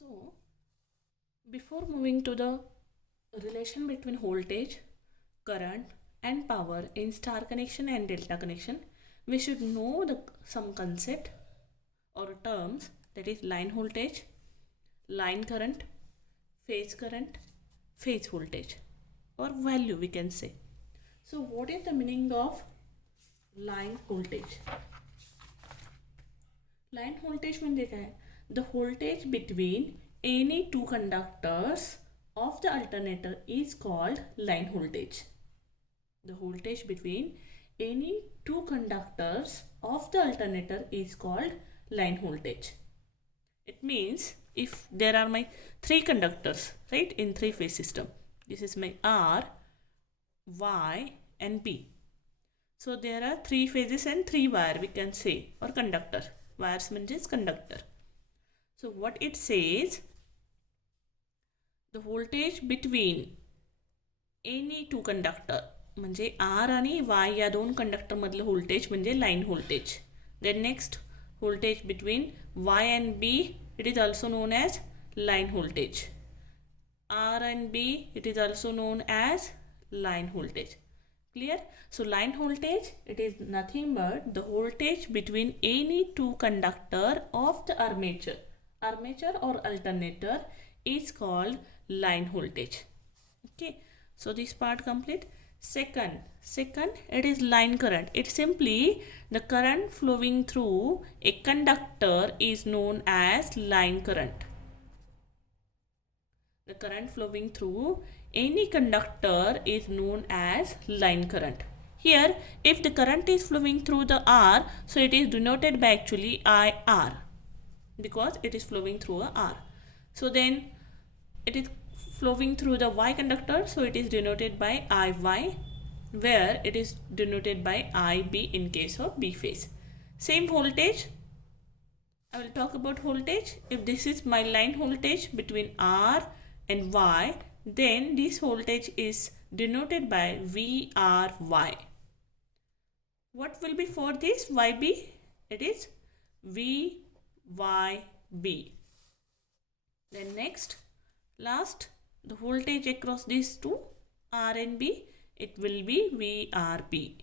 So, before moving to the relation between voltage, current, and power in star connection and delta connection, we should know some concept or terms, that is line voltage, line current, phase voltage, or value we can say. So, what is the meaning of line voltage? Line voltage म्हणजे काय? The voltage between any two conductors of the alternator is called line voltage. The voltage between any two conductors of the alternator is called line voltage. It means if there are my three conductors, right, in three-phase system, this is my R, Y, and B. So there are three phases and three wire we can say, or conductor. Wires means conductor. So what it says, the voltage between any two conductor म्हणजे R आणि Y या दोन conductor मधलं voltage म्हणजे line voltage. Then next, voltage between Y and B, it is also known as line voltage. R and B, it is also known as line voltage. Clear? So line voltage, it is nothing but the voltage between any two conductor of the armature or alternator is called line voltage. Okay, so this part complete. Second, it is line current. It's simply the current flowing through a conductor is known as line current. The current flowing through any conductor is known as line current. Here, if the current is flowing through the R, so it is denoted by actually IR because it is flowing through a R. So then it is flowing through the Y conductor, so it is denoted by IY, where it is denoted by IB in case of B phase. Same voltage, I will talk about voltage. If this is my line voltage between R and Y, then this voltage is denoted by VRY. What will be for this YB? It is VYB. Then next, last, the voltage across these two R and B, it will be VRB.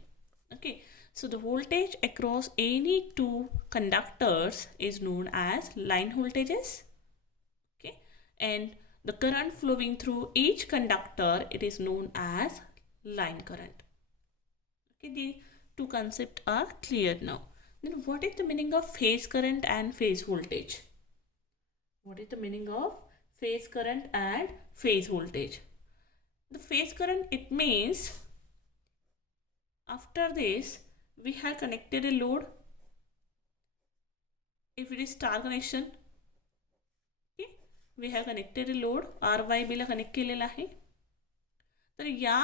Okay, so the voltage across any two conductors is known as line voltages. Okay, and the current flowing through each conductor, it is known as line current. Okay, the two concepts are clear now. Then what is the meaning of phase current and phase voltage? What is the meaning of phase current and phase voltage? The phase current, it means after this we have connected a load. If it is star connection, okay, we have connected a load, RYB ला connect केलेला आहे. तर या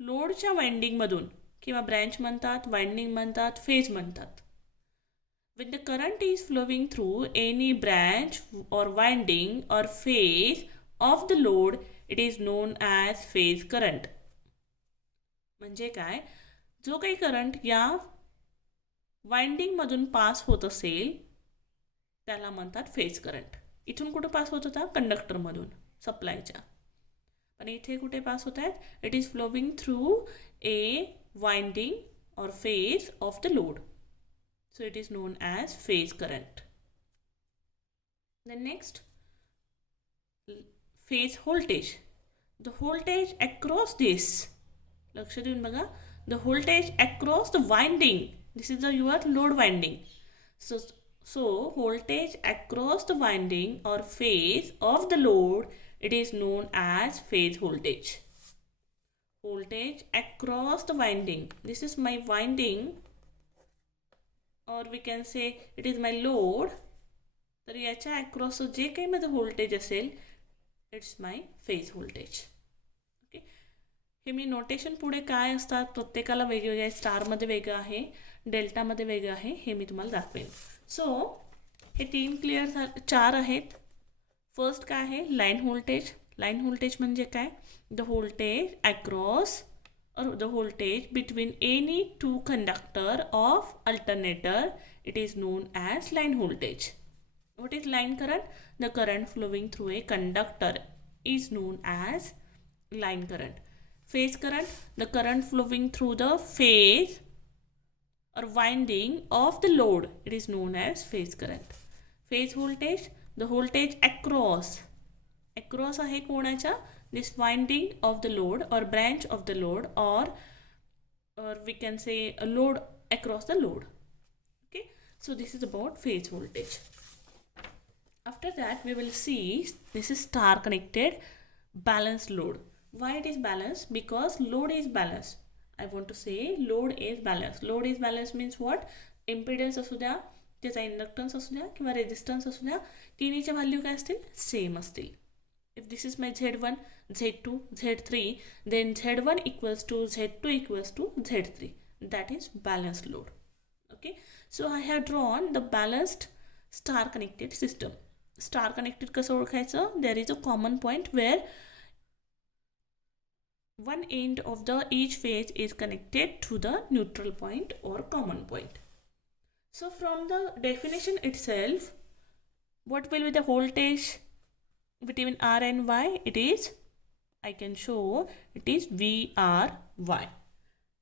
लोडच्या winding मधून किंवा branch म्हणतात, winding म्हणतात, फेज म्हणतात. When the current is flowing through any branch or winding or phase of the load, it is known as phase current. म्हणजे काय, जो काही करंट या वाइंडिंग मधून पास होत असेल त्याला म्हणतात फेज करंट. इथून कुठे पास होत होता? कंडक्टर मधून, सप्लायच्या. पण इथे कुठे पास होत आहेत? It is flowing through a winding or phase of the load. So it is known as phase current. Then next, phase voltage. The voltage across this, लक्ष देऊन बघा, the voltage across the winding, this is the your load winding. So voltage across the winding or phase of the load, it is known as phase voltage. Voltage across the winding, this is my winding, or we can say it is my load. तर याच्या across जे काही माझं voltage असेल, it's my phase voltage. Okay, हे मी notation पुढे काय असतात प्रत्येकाला वेगवेगळे आहे. स्टारमध्ये वेगळं आहे, डेल्टामध्ये वेगळं आहे, हे मी तुम्हाला दाखवेन. सो हे तीन क्लिअर, चार आहेत. फर्स्ट काय आहे? Line voltage. लाईन व्होल्टेज म्हणजे काय? The voltage across or the voltage between any two conductor of alternator, it is known as line voltage. What is line current? The current flowing through a conductor is known as line current. Phase current, the current flowing through the phase or winding of the load, it is known as phase current. Phase voltage, the voltage across आहे कोणाच्या, this winding of the load or branch of the load, or we can say a load across the load. Okay, so this is about phase voltage. After that we will see this is star connected balanced load. Why it is balanced? Because load is balanced. I want to say load is balanced. Load is balanced means what? Impedance असू द्या, त्याचा inductance असू द्या किंवा resistance असू द्या, तिन्हीच्या value काय असतील? सेम असतील. If this is my Z1, Z2, Z3, then Z1 equals to Z2 equals to Z3. That is balanced load. Okay, so I have drawn the balanced star connected system. Star connected कसं ओळखायचं? There is a common point where one end of the each phase is connected to the neutral point or common point. So from the definition itself, what will be the voltage between R and Y? It is, I can show, it is VRY.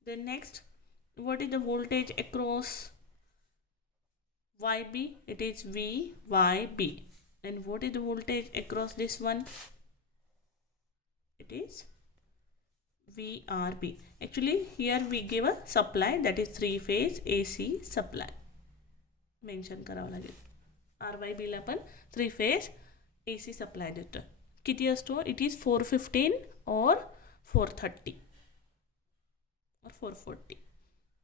Then next, what is the voltage across YB? It is VYB. And what is the voltage across this one? It is VRB. Actually here we give a supply, that is 3-phase AC supply. Mention करावं लागेल. RYB ला पण 3-phase AC supply देतो. किती असतो? It is 415 or 430 or 440.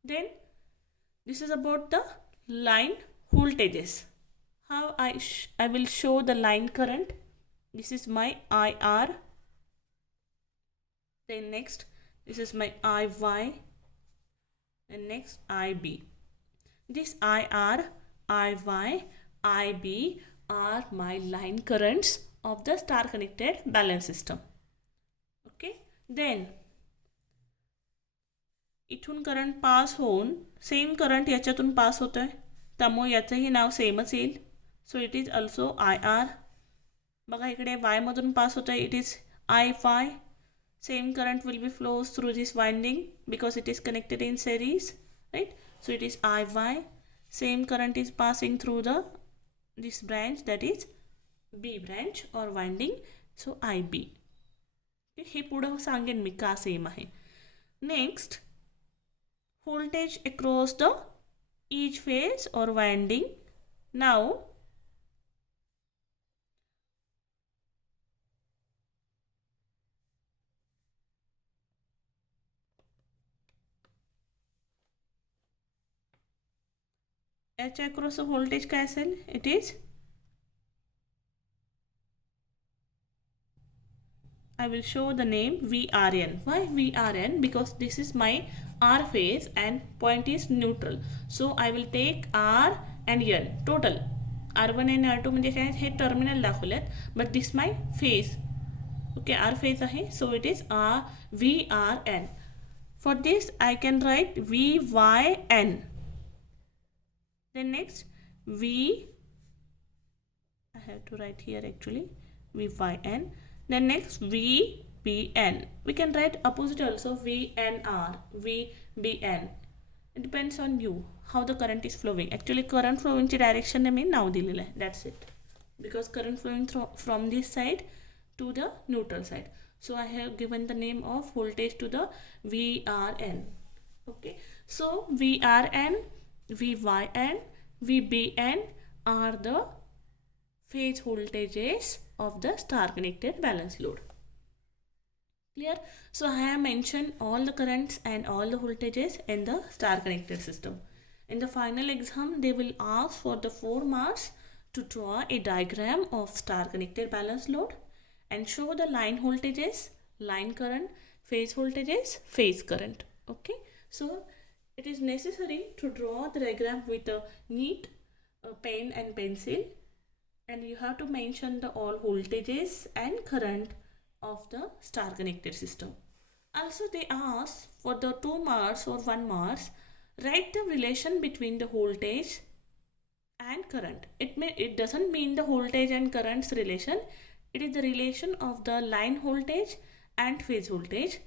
Then this is about the line voltages. How I will show the line current. This is my IR. Then next, this is my IY. And next IB. This IR, IY, IB are my line currents of the star connected balance system. Okay. Then इथून current पास होऊन same current याच्यातून पास होत आहे, त्यामुळे याचंही नाव सेमच येईल. सो it is also IR. बघा इकडे वाय मधून पास होत आहे, it is IY. Same current will be flows through this winding because it is connected in series, right? So it is IY. Same current is passing through this branch, that is B branch or winding. So IB. हे पुढं सांगेन मी का same आहे. Next, voltage across the each phase or winding. Now H across the voltage काय असेल? It is, I will show the name VRN. Why VRN? Because this is my R phase and point is neutral. So I will take R and N total. R1 and R2 म्हणजे काय? हे terminal दाखवलेत, but this my phase. Okay, R phase आहे, so it is VRN. For this I can write VYN. Then next I have to write here actually VYN. Then next VBN. We can write opposite also, VNR, VBN. It depends on you how the current is flowing. Actually current flowing ची direction मी नाव दिलेलं आहे. That's it. Because current flowing from this side to the neutral side. So I have given the name of voltage to the VRN. Okay. So VRN, VYN, VBN are the phase voltages of the star connected balance load. Clear? So I have mentioned all the currents and all the voltages in the star connected system. In the final exam they will ask for the 4 marks to draw a diagram of star connected balance load and show the line voltages, line current, phase voltages, phase current. Okay. So it is necessary to draw the diagram with a neat pen and pencil, and you have to mention the all voltages and current of the star connected system. Also they ask for the 2 marks or 1 marks, write the relation between the voltage and current. It doesn't mean the voltage and current's relation. It is the relation of the line voltage and phase voltage,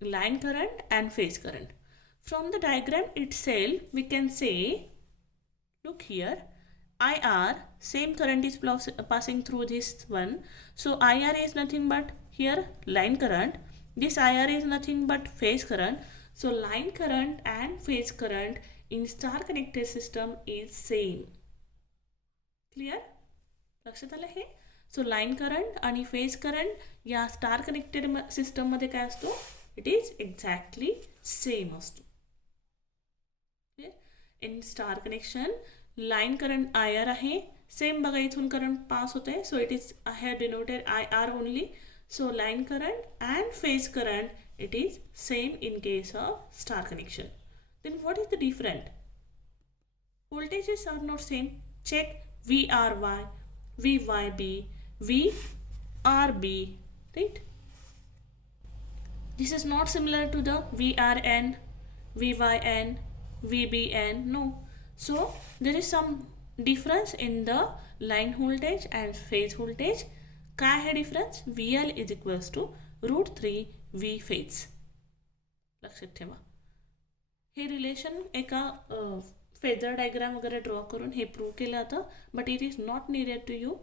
line current and phase current. From the diagram itself, we can say, look here, IR, same current is passing through this one. So IR is nothing but here line current. This IR is nothing but phase current. So line current and phase current in star connected system is same. Clear? लक्षात आलं हे? So line current आणि phase current या star connected सिस्टममध्ये काय असतो? It is exactly same असतो. Clear? In star connection line current I R आहे, सेम बघा इथून करंट पास होते, so it is I have denoted I R only. So line current and phase current it is same in case of star connection. Then what is the different? Voltages are not same. Check VRY, VYB, VRB, right? This is not similar to the VRN, VYN, VBN, no. So there is some difference in the line voltage and phase voltage. काय है difference? VL is equals to √3 V phase. लक्षात ठेवा. हे relation एका phasor diagram वगैरे draw करून हे prove केलं जातं, but it is not needed to you.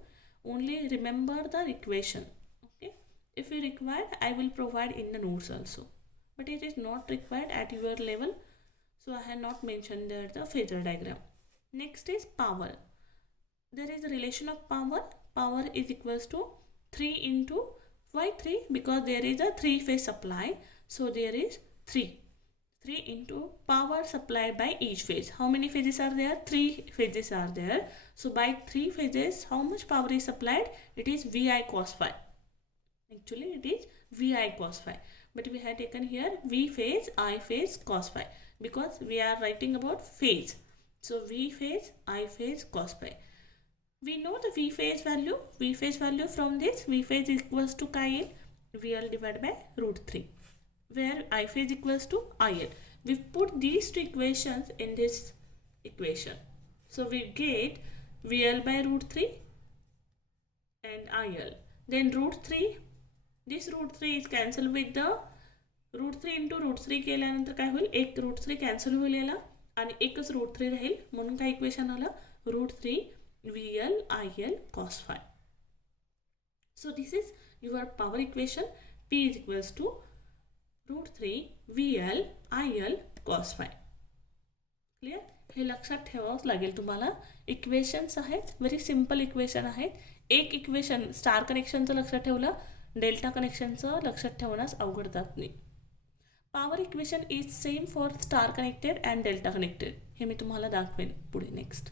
Only remember the equation. Okay, if you required I will provide in the notes also, but it is not required at your level, so I have not mentioned there the phasor diagram. Next is power. There is a relation of power. Power is equals to 3 into, why 3? Because there is a 3-phase supply, so there is 3 into power supplied by each phase. How many phases are there? 3 phases are there. So by 3 phases, how much power is supplied? It is VI cos phi. Actually, it is VI cos phi. But we have taken here V phase, I phase, cos phi. Because we are writing about phase. So V phase, I phase, cos phi. We know the V phase value. V phase value from this, V phase equals to chi L, VL divided by √3. Where I phase equals to IL. We put these two equations in this equation. So we get VL by √3 and IL. Then √3, this √3 is cancelled with the √3 into √3 केल्यानंतर काय होईल? एक √3 cancel होईल याला आणि एकच √3 राहील, म्हणून काय इक्वेशन आलं? √3 VL IL cos phi. So this is your power equation. P is equals to √3 VL IL cos phi. Clear? हे लक्षात ठेवावंच लागेल तुम्हाला. इक्वेशन्स आहेत, व्हेरी सिम्पल इक्वेशन आहेत. एक इक्वेशन स्टार कनेक्शनचं लक्षात ठेवलं, डेल्टा कनेक्शनचं लक्षात ठेवण्यास अवघड जात नाही. Power equation is same for star connected and delta connected. हे मी तुम्हाला दाखवेन पुढे नेक्स्ट.